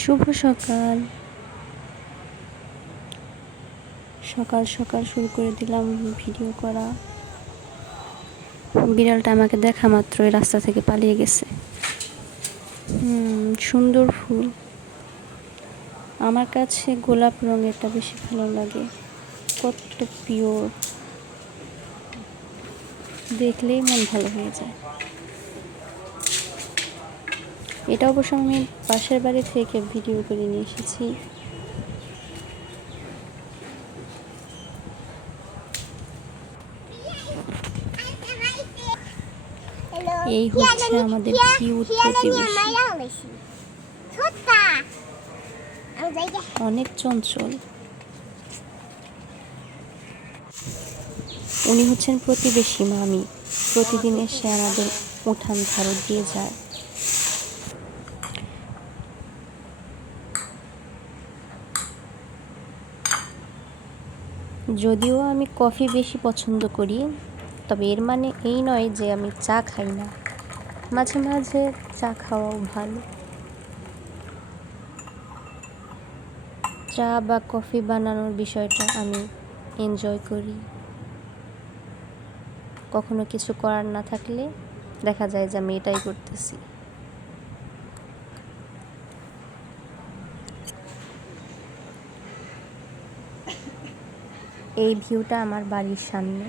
শুভ সকাল। সকাল সকাল শুরু করে দিলাম ভিডিও করা। বিড়ালটা আমাকে দেখা মাত্রই রাস্তা থেকে পালিয়ে গেছে। সুন্দর ফুল। আমার কাছে গোলাপ রঙেরটা বেশি ভালো লাগে। কত পিওর, দেখলেই মন ভালো হয়ে যায়। এটা অবশ্য আমি পাশের বাড়ি থেকে ভিডিও করে নিয়ে এসেছি। এই হচ্ছে আমাদের কিউট প্রতিবেশী, অনেক চঞ্চল। উনি হচ্ছেন প্রতিবেশী মামি। প্রতিদিন এসে আমাদের উঠান ঝাড়ু দিয়ে যায়। যদিও আমি কফি বেশি পছন্দ করি, তবে এর মানে এই নয় যে আমি চা খাই না। মাঝে মাঝে চা খাওয়াও ভালো। চা বা কফি বানানোর বিষয়টা আমি এনজয় করি। কখনো কিছু করার না থাকলে দেখা যায় যে আমি এটাই করতেছি। এই ভিউটা আমার বাড়ির সামনে,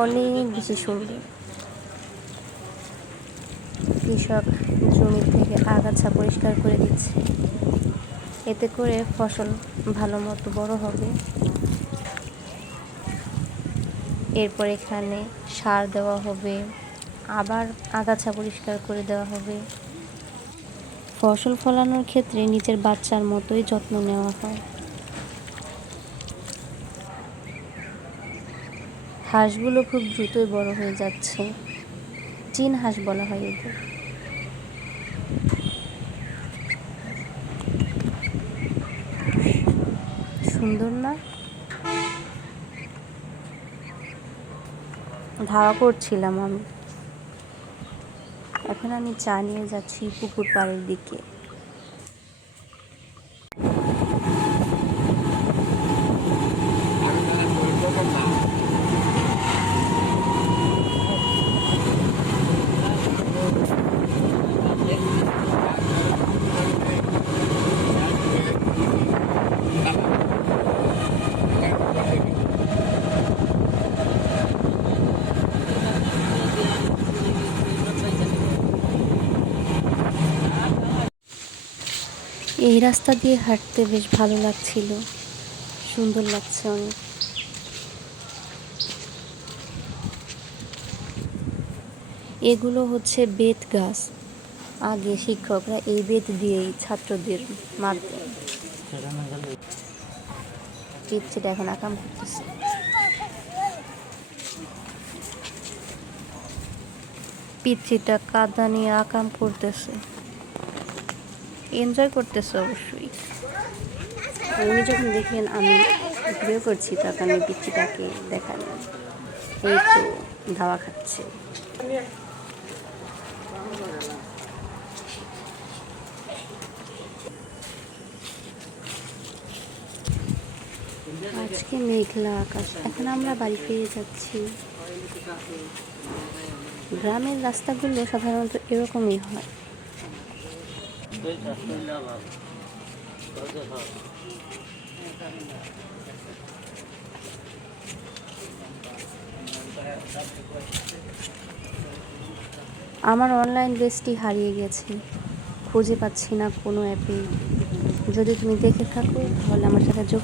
অনেক বেশি সুন্দর। কৃষক জমি থেকে আগাছা পরিষ্কার করে দিচ্ছে, এতে করে ফসল ভালো মতো বড় হবে। এরপর এখানে সার দেওয়া হবে, আবার আগাছা পরিষ্কার করে দেওয়া হবে। ফসল ফলানোর ক্ষেত্রে নিজের বাচ্চার মতোই যত্ন নেওয়া হয়। হাঁসগুলো খুব দ্রুতই বড় হয়ে যাচ্ছে। চীন হাঁস বলা হয় এদের। সুন্দর না? ধাওয়া করছিলাম আমি। এখন আমি চা নিয়ে যাচ্ছি পুকুর পাড়ের দিকে। এই রাস্তা দিয়ে হাঁটতে বেশ ভালো লাগছিল, সুন্দর লাগছে অনেক। এগুলো হচ্ছে বেত গাছ। আগে শিক্ষকরা এই বেত দিয়েই ছাত্রদের মারতেন। পিচ্ছিটা এখন আকাম করতেছে। পিচ্ছিটা কাদা নিয়ে আকাম করতেছে, এনজয় করতেছে অবশ্যই। উনি যখন দেখেন আমি ভিডিও করছি তখন আমি পিচ্ছিটাকে দেখালাম, এই তো ধাওয়া খাচ্ছে। আজকে মেঘলা আকাশ। এখন আমরা বাড়ি ফিরে যাচ্ছি। গ্রামের রাস্তাগুলো সাধারণত এরকমই হয়। আমার অনলাইন ড্রেসটি হারিয়ে গেছে, খুঁজে পাচ্ছি না কোনো অ্যাপে। যদি তুমি দেখে থাকো তাহলে আমার সাথে যোগ